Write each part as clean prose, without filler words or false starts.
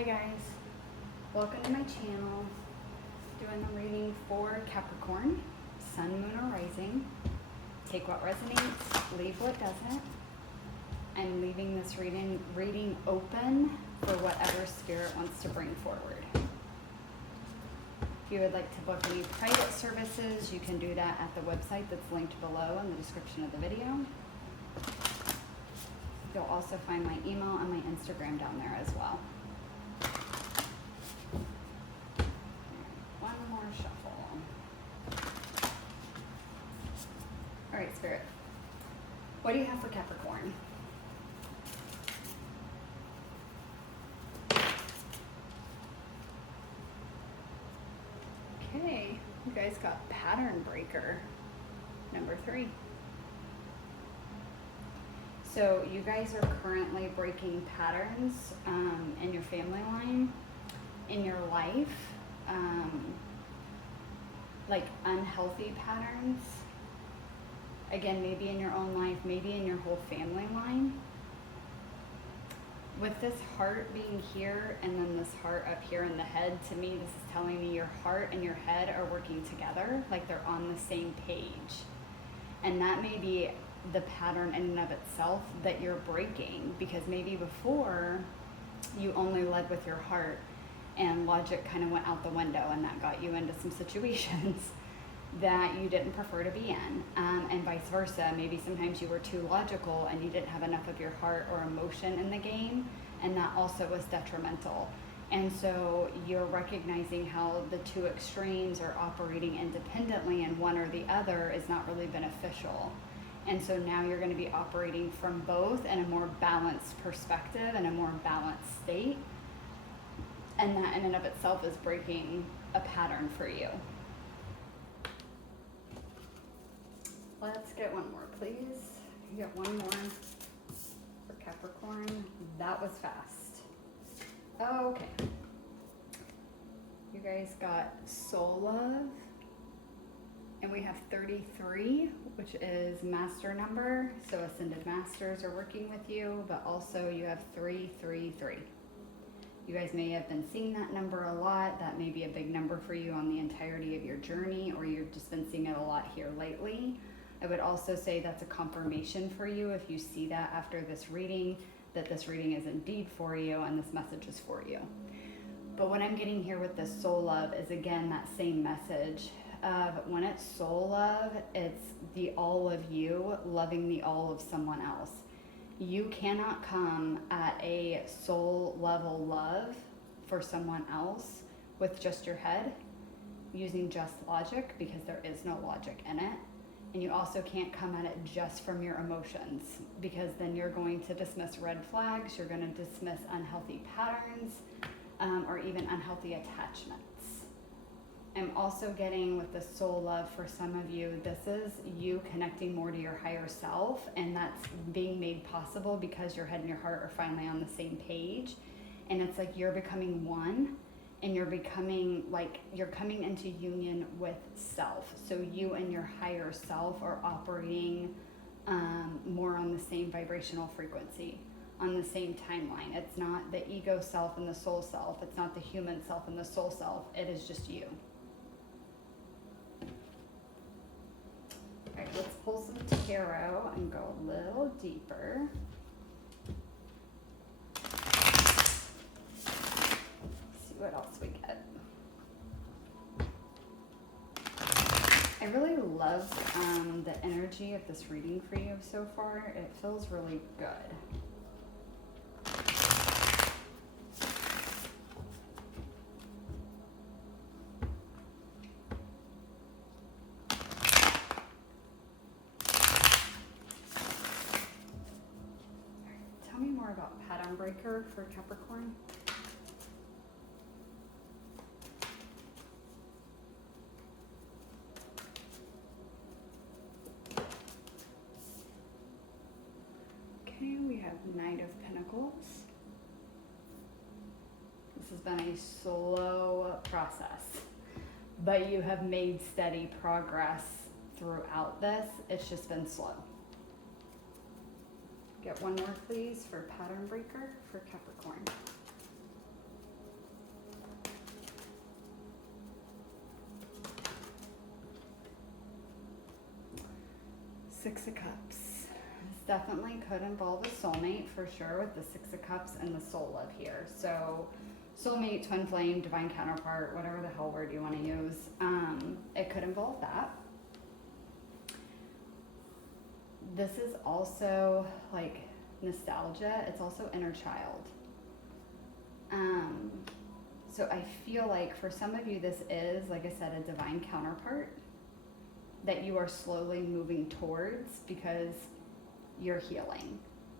Hi guys, welcome to my channel. Doing a reading for Capricorn, Sun, Moon, or Rising. Take what resonates, leave what doesn't. I'm leaving this reading open for whatever Spirit wants to bring forward. If you would like to book any private services, you can do that at the website that's linked below in the description of the video. You'll also find my email and my Instagram down there as well. One more shuffle. All right, Spirit. What do you have for Capricorn? Okay, you guys got Pattern Breaker, number 3. So you guys are currently breaking patterns in your family line, in your life, like unhealthy patterns. Again, maybe in your own life, maybe in your whole family line. With this heart being here and then this heart up here in the head, to me this is telling me your heart and your head are working together, like they're on the same page. And that may be the pattern in and of itself that you're breaking, because maybe before you only led with your heart and logic kind of went out the window, and that got you into some situations that you didn't prefer to be in, and vice versa. Maybe sometimes you were too logical and you didn't have enough of your heart or emotion in the game, and that also was detrimental. And so you're recognizing how the two extremes are operating independently, and one or the other is not really beneficial. And so now you're going to be operating from both in a more balanced perspective and a more balanced state. And that in and of itself is breaking a pattern for you. Let's get one more, please. You get one more for Capricorn. That was fast. Okay. You guys got Soul Love. And we have 33, which is master number. So Ascended Masters are working with you, but also you have 333. You guys may have been seeing that number a lot. That may be a big number for you on the entirety of your journey, or you've just been seeing it a lot here lately. I would also say that's a confirmation for you if you see that after this reading, that this reading is indeed for you and this message is for you. But what I'm getting here with this soul love is, again, that same message of when it's soul love, it's the all of you loving the all of someone else. You cannot come at a soul level love for someone else with just your head, using just logic, because there is no logic in it. And you also can't come at it just from your emotions, because then you're going to dismiss red flags, you're going to dismiss unhealthy patterns, or even unhealthy attachments. I'm also getting with the soul love for some of you, this is you connecting more to your higher self, and that's being made possible because your head and your heart are finally on the same page. And it's like you're becoming one, and you're becoming like, you're coming into union with self. So you and your higher self are operating more on the same vibrational frequency, on the same timeline. It's not the ego self and the soul self. It's not the human self and the soul self. It is just you. All right, let's pull some tarot and go a little deeper. See what else we get. I really love the energy of this reading for you so far. It feels really good. Tell me more about Pattern Breaker for Capricorn. Okay, we have Knight of Pentacles. This has been a slow process, but you have made steady progress throughout this. It's just been slow. Get one more, please, for Pattern Breaker for Capricorn. Six of Cups. This definitely could involve a soulmate for sure with the Six of Cups and the Soul Love here. So soulmate, twin flame, divine counterpart, whatever the hell word you want to use. It could involve that. This is also like nostalgia. It's also inner child. So I feel like for some of you, this is, like I said, a divine counterpart that you are slowly moving towards because you're healing.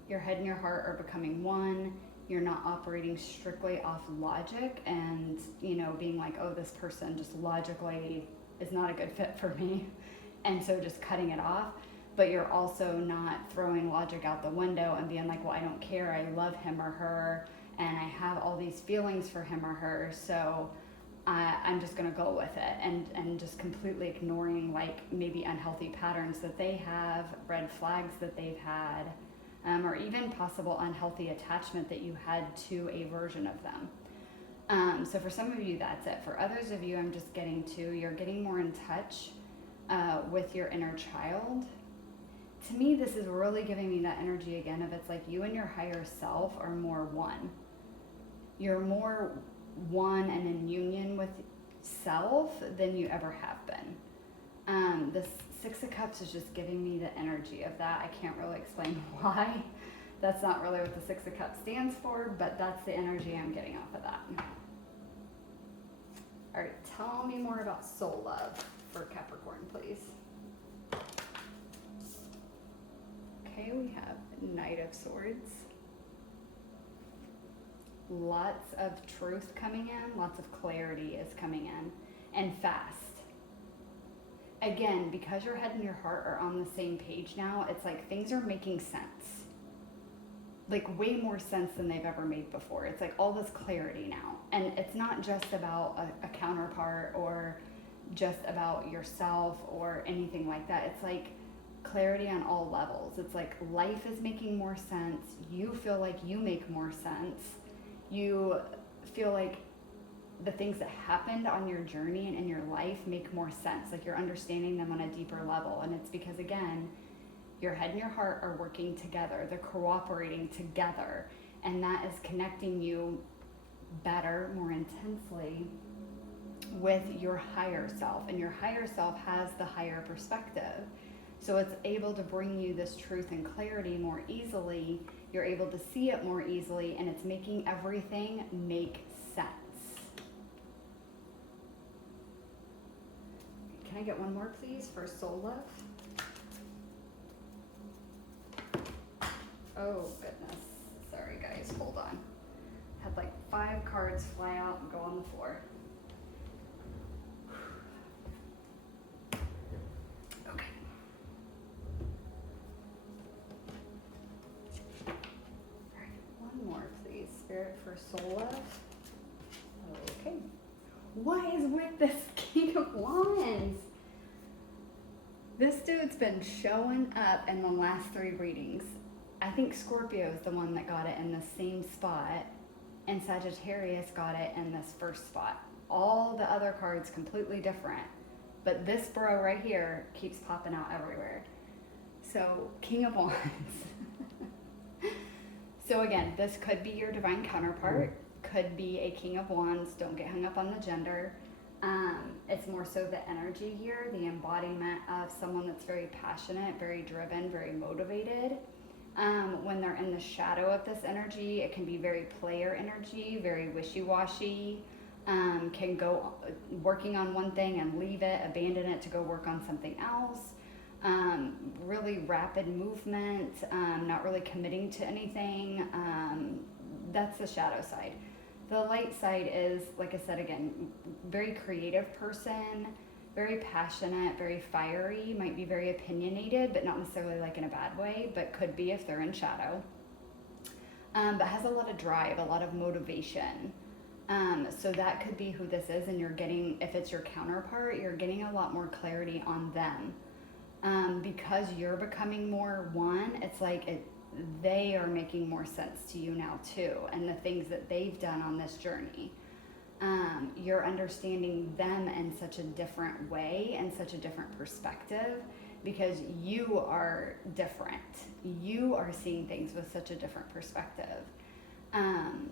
Your head and your heart are becoming one. You're not operating strictly off logic and, you know, being like, oh, this person just logically is not a good fit for me. And so just cutting it off. But you're also not throwing logic out the window and being like, well, I don't care. I love him or her. And I have all these feelings for him or her. So I'm just going to go with it. And just completely ignoring like maybe unhealthy patterns that they have, red flags that they've had. Or even possible unhealthy attachment that you had to a version of them. So for some of you, that's it. For others of you, I'm just getting to, you're getting more in touch with your inner child. To me, this is really giving me that energy again of it's like you and your higher self are more one. You're more one and in union with self than you ever have been. The Six of Cups is just giving me the energy of that. I can't really explain why. That's not really what the Six of Cups stands for, but that's the energy I'm getting off of that. All right, tell me more about soul love for Capricorn, please. Okay, we have Knight of Swords. Lots of truth coming in, lots of clarity is coming in, and fast. Again, because your head and your heart are on the same page now, it's like things are making sense. Like way more sense than they've ever made before. It's like all this clarity now. And it's not just about a counterpart or just about yourself or anything like that. It's like clarity on all levels. It's like life is making more sense. You feel like you make more sense. You feel like the things that happened on your journey and in your life make more sense. Like you're understanding them on a deeper level. And it's because, again, your head and your heart are working together. They're cooperating together. And that is connecting you better, more intensely with your higher self. And your higher self has the higher perspective. So it's able to bring you this truth and clarity more easily. You're able to see it more easily, and it's making everything make sense. Can I get one more, please, for soul love? Oh, goodness. Sorry, guys. Hold on. Had like 5 cards fly out and go on the floor. Okay. All right, one more, please. Spirit for soul love. Okay. What is with this King of Wands? This dude's been showing up in the last 3 readings. I think Scorpio is the one that got it in the same spot, and Sagittarius got it in this first spot. All the other cards completely different, but this bro right here keeps popping out everywhere. So, King of Wands. So again, this could be your divine counterpart, could be a King of Wands. Don't get hung up on the gender. It's more so the energy here, the embodiment of someone that's very passionate, very driven, very motivated. When they're in the shadow of this energy, it can be very player energy, very wishy-washy, can go working on one thing and leave it, abandon it to go work on something else. Really rapid movement, not really committing to anything. That's the shadow side. The light side is, like I said again, very creative person, very passionate, very fiery, might be very opinionated, but not necessarily like in a bad way, but could be if they're in shadow. But has a lot of drive, a lot of motivation. So that could be who this is, and you're getting, if it's your counterpart, you're getting a lot more clarity on them. Because you're becoming more one, it's like they are making more sense to you now too, and the things that they've done on this journey. You're understanding them in such a different way and such a different perspective because you are different. You are seeing things with such a different perspective.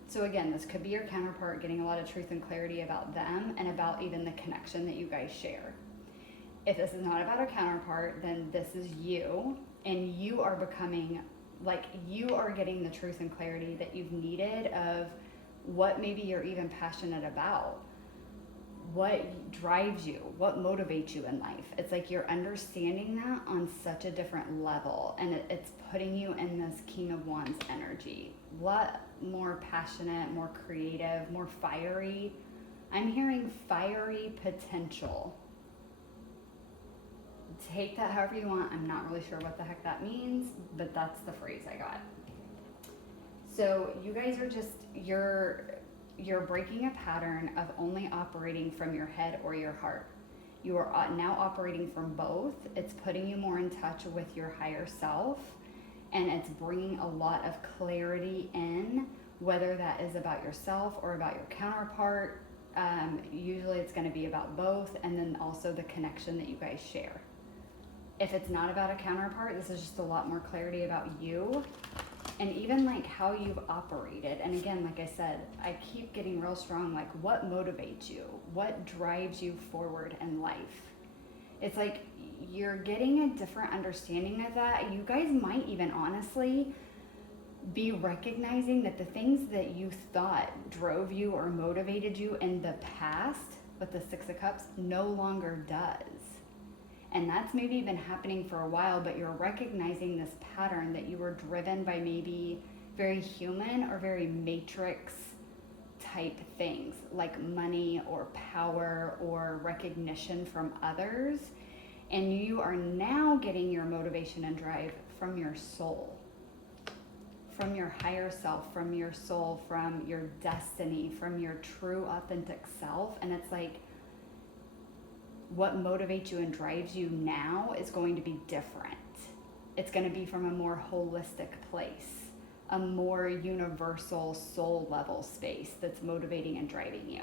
So again, this could be your counterpart getting a lot of truth and clarity about them and about even the connection that you guys share. If this is not about a counterpart, then this is you, and you are becoming, like, you are getting the truth and clarity that you've needed of what maybe you're even passionate about, what drives you, what motivates you in life. It's like you're understanding that on such a different level, and it's putting you in this King of Wands energy. A lot more passionate, more creative, more fiery. I'm hearing fiery potential. Take that however you want. I'm not really sure what the heck that means, but that's the phrase I got. So you guys are just, you're breaking a pattern of only operating from your head or your heart. You are now operating from both. It's putting you more in touch with your higher self, and it's bringing a lot of clarity in, whether that is about yourself or about your counterpart. Usually it's going to be about both, and then also the connection that you guys share. If it's not about a counterpart, this is just a lot more clarity about you and even like how you've operated. And again, like I said, I keep getting real strong, like what motivates you? What drives you forward in life? It's like you're getting a different understanding of that. You guys might even honestly be recognizing that the things that you thought drove you or motivated you in the past with the Six of Cups no longer does. And that's maybe been happening for a while, but you're recognizing this pattern that you were driven by maybe very human or very matrix type things like money or power or recognition from others. And you are now getting your motivation and drive from your soul, from your higher self, from your soul, from your destiny, from your true authentic self. And it's like, what motivates you and drives you now is going to be different. It's going to be from a more holistic place, a more universal soul level space that's motivating and driving you.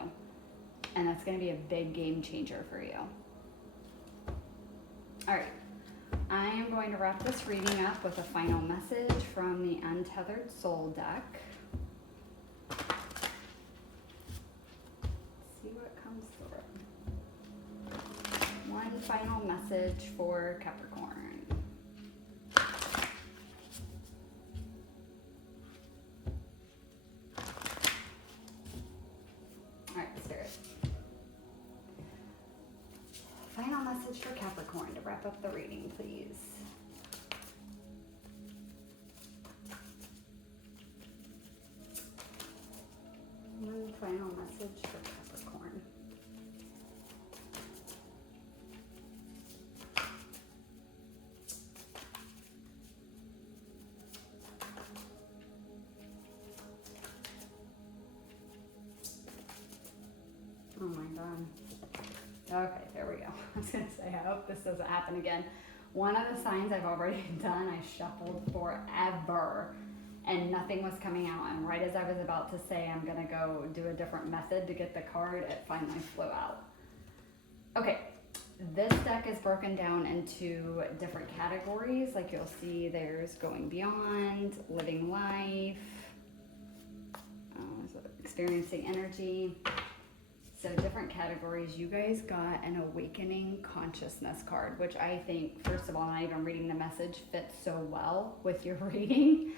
And that's going to be a big game changer for you. All right, I am going to wrap this reading up with a final message from the Untethered Soul deck. One final message for Capricorn. All right, Spirit. Final message for Capricorn to wrap up the reading, please. One final message for Capricorn. Oh my God. Okay, there we go. I was going to say, I hope this doesn't happen again. One of the signs I've already done, I shuffled forever and nothing was coming out. And right as I was about to say I'm going to go do a different method to get the card, it finally flew out. Okay, this deck is broken down into different categories. Like you'll see there's going beyond, living life, experiencing energy. So different categories. You guys got an awakening consciousness card, which I think, first of all, not even reading the message fits so well with your reading.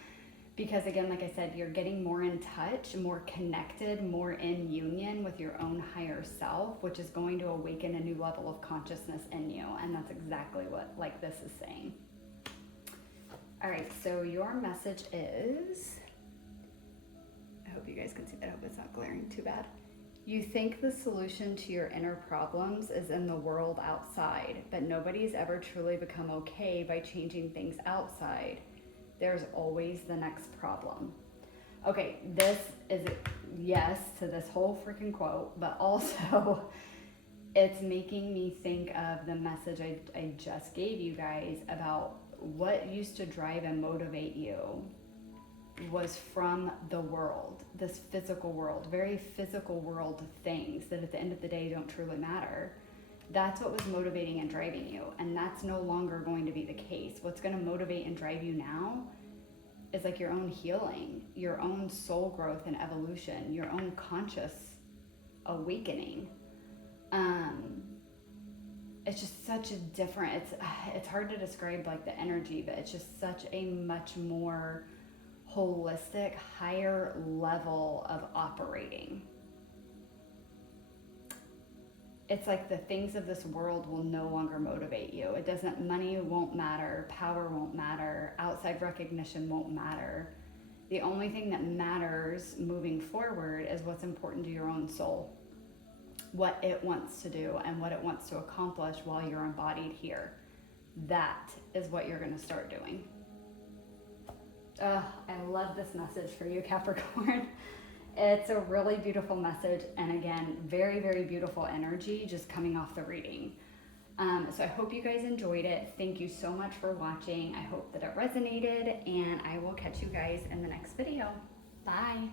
Because again, like I said, you're getting more in touch, more connected, more in union with your own higher self, which is going to awaken a new level of consciousness in you. And that's exactly what like this is saying. All right, so your message is, I hope you guys can see that. I hope it's not glaring too bad. You think the solution to your inner problems is in the world outside, but nobody's ever truly become okay by changing things outside. There's always the next problem. Okay, this is a yes to this whole freaking quote, but also it's making me think of the message I just gave you guys about what used to drive and motivate you was from the world, this physical world, very physical world things that at the end of the day don't truly matter. That's what was motivating and driving you. And that's no longer going to be the case. What's going to motivate and drive you now is like your own healing, your own soul growth and evolution, your own conscious awakening. It's just such a different, it's hard to describe like the energy, but it's just such a much more holistic, higher level of operating. It's like the things of this world will no longer motivate you. It doesn't, money won't matter, power won't matter, outside recognition won't matter. The only thing that matters moving forward is what's important to your own soul, what it wants to do and what it wants to accomplish while you're embodied here. That is what you're going to start doing. I love this message for you, Capricorn. It's a really beautiful message, and again, very, very beautiful energy just coming off the reading. So I hope you guys enjoyed it. Thank you so much for watching. I hope that it resonated, and I will catch you guys in the next video. Bye.